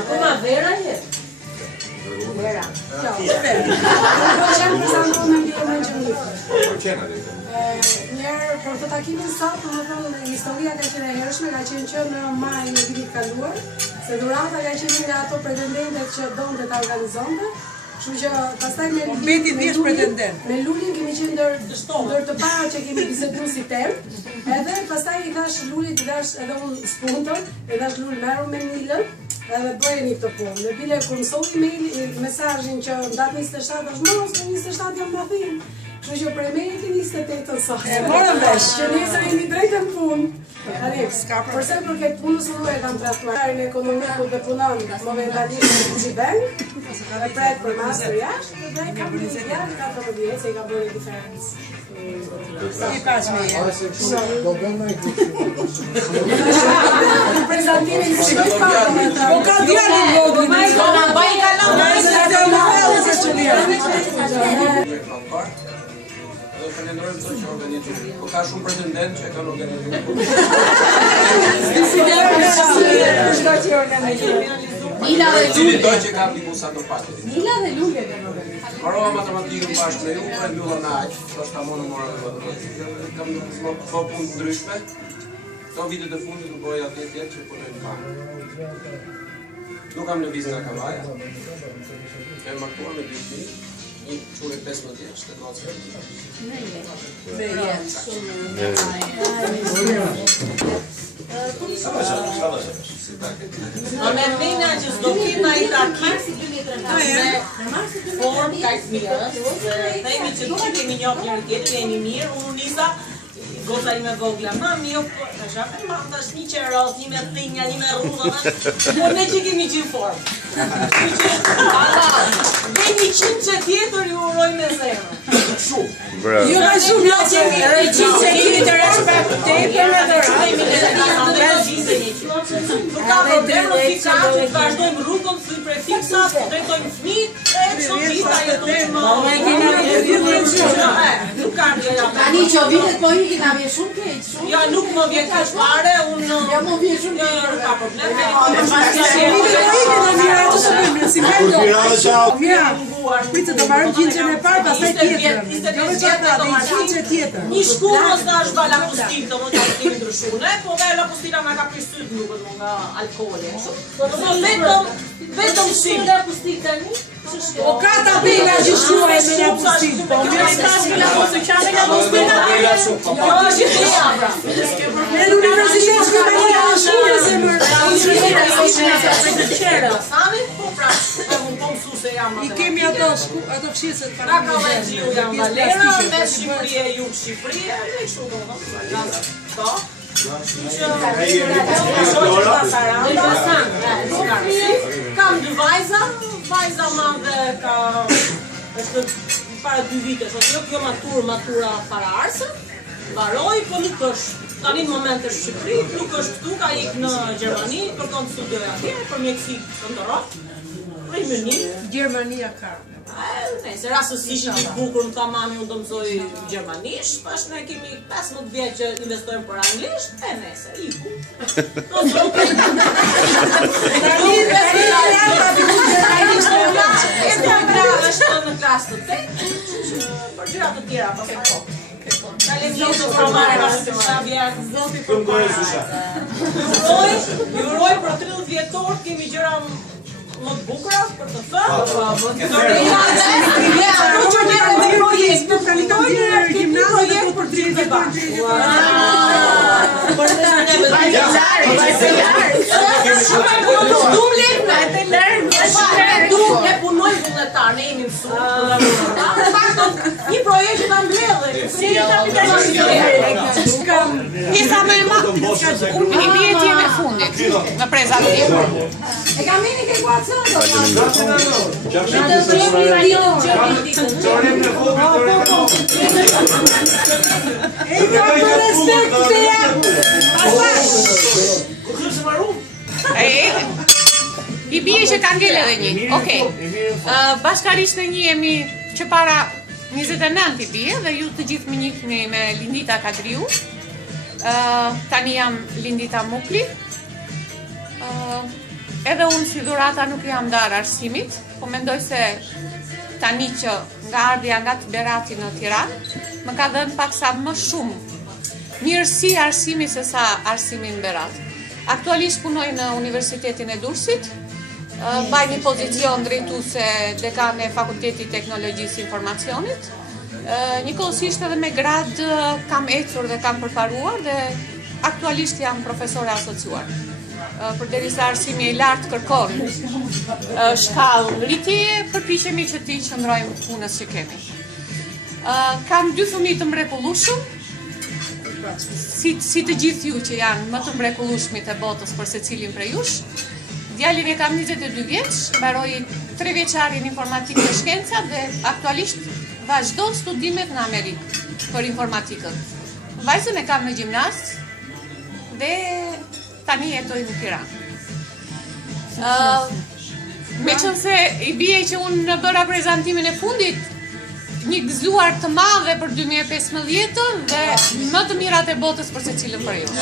Akoma vera je? Vera. Njerë, për të takimin sot, më thonë, historia ka qenë e hershme, ka qenë që në maj në vitit kaluar, se dhurata ka qenë nga ato pretendentet që donte ta organizonte. Kështu që pastaj me Lulin kemi qenë ndër të para që kemi biseduar si temë. Edhe pastaj i thash Lulit, i thash edhe unë spuntën, i thash Lul merru me Nilën, edhe bëjeni këtë punë. Dhe bile kur mësoi mesazhin që datë 27 është mos, 27 jam bathim. Kështu që premejti 28 sot. E morëm vesh që nesër jemi drejtë në punë. Përse përket punës unë e kam trajtuar në ekonomiku dhe punon momentalisht në Gjibank, edhe pret për master jashtë, dhe kam një jashtë 14 vjetë se i ka bërë diferencë. I pas me jetë. Do bëmë e këtë. Prezentimin që shkoj pato me tra. Po ka djali vogë. Ma i ka Falenderojmë të që organizojnë, po ka shumë pretendent që e kanë organizuar. Nila dhe Cili do që ka apliku sa do pati. Nila dhe Lule kanë organizuar. Parova matematikën bashkë me ju, për mjulla në aqë, që është ta monë mora dhe matematikë. Kam në punë të ndryshme, këto vitet e fundit në boja tjetë që punojnë bankë. Nuk kam në vizë nga Kavaja, kem martuar me 2 fëmijë. Një qure 15 vjeç, të nëtë sërë. Me jetë. Me mena që s'do kina i takit me formë kajtë mirës, thejmi që që kemi njohë njërë tjetë, jemi mirë, unë nisa, goza i me vogla, mami, jo, është me mandash, një qeros, një me thinja, një me rrudha, ne që kemi që formë. Dhe 100 që tjetër ju uroj me zemë. Shumë. Jo ka shumë, jo që kemi 100 që kemi të respektejme me dërajme. Për ka problem në fikat, të vazhdojmë rrugën, thuj për fiksat, të drejtojmë fmi, e që vita jetojmë më... Nuk ka një jam. Tani që vitet po i kina vje shumë keq. Ja, nuk më vjen kështë pare, unë... Ja, më vjen shumë keq. Nuk ka problem. Pritë do marrëm gjinqen e parë, pastaj tjetër. Një shkurës da është bala pustil të më të kemi ndryshune, po dhe la pustila me ka prisyt nuk nga alkoholi. Vetëm shimë. Nga pustil të një? O ka tabela që shruaj me la pustil. Po mirë e ka shme la pustil, që ame la pustil. Jo është të jabra. Në universitet që me një shkurë se mërë. I kemi ato fshiset para Ka Kavajgjiu janë Valera, me Shqipëri e Jug Shqipëri, e kështu do në to. Kam 2 vajza, vajza madhe ka është para 2 vitesh, jo matura para arsë, varoj, po nuk është, tani në moment është Shqipëri, nuk është këtu, ka ikë në Gjermani, përton të studioj atje, për mjekësi të ndërot. Gjermania ka. Se rastësisht një bukur më tha mami unë do mësoj gjermanisht, pash ne kemi 15 vjetë që investojmë për anglisht, e nese, iku. E të brave është në klasë të 8, për gjyra të tjera, pas e kohë. Kalem një të provare bashkë të shabjerë, zoti për para. Juroj për 30 vjetor, kemi gjëra më të bukura për të thënë. Ato që njërë me projekt, në kalitojnë kemi projekt për 30 bashkë. Për të ne punojnë vullnetar, ne jemi mësuar. Një projekt që ta mbledhe. Si ta Pjesa më e madhe. I bie në fundit, në prezantim. E kam mini ke ekuacion. I bie që ka ngel edhe një. Okej. Bashkarisht në një jemi që para 29 i bie dhe ju të gjithë më njihni me Lindita Kadriu. Tani jam Lindita Mukli. edhe unë si dhurata nuk jam ndar arsimit, po mendoj se tani që nga ardhja nga Berati në Tiranë, më ka dhënë paksa më shumë mirësi arsimi se sa arsimi në Berat. Aktualisht punoj në Universitetin e Durrësit, mbaj një pozicion drejtuese dekane e Fakultetit Teknologjisë Informacionit. Njëkohësisht edhe me grad kam ecur dhe kam përparuar dhe aktualisht jam profesore asociuar. Përderisa arsimi i lartë kërkon shkallë ngritjeje, përpiqemi që ti qëndrojmë punës që kemi. Kam 2 fëmijë të mrekullueshëm, si të gjithë ju që janë më të mrekullueshmit e botës për secilin prej jush. Djalin e kam 22 vjeç, mbaroi 3 vjeçarin informatikë dhe shkenca dhe aktualisht vazhdon studimet në Amerikë për informatikën. Vajzën e kam në gjimnaz dhe tani jetoj në Tiranë. Meqense i bie që unë bëra prezantimin e fundit, një gëzuar të madhe për 2015 dhe më të mirat e botës për secilën prej jush.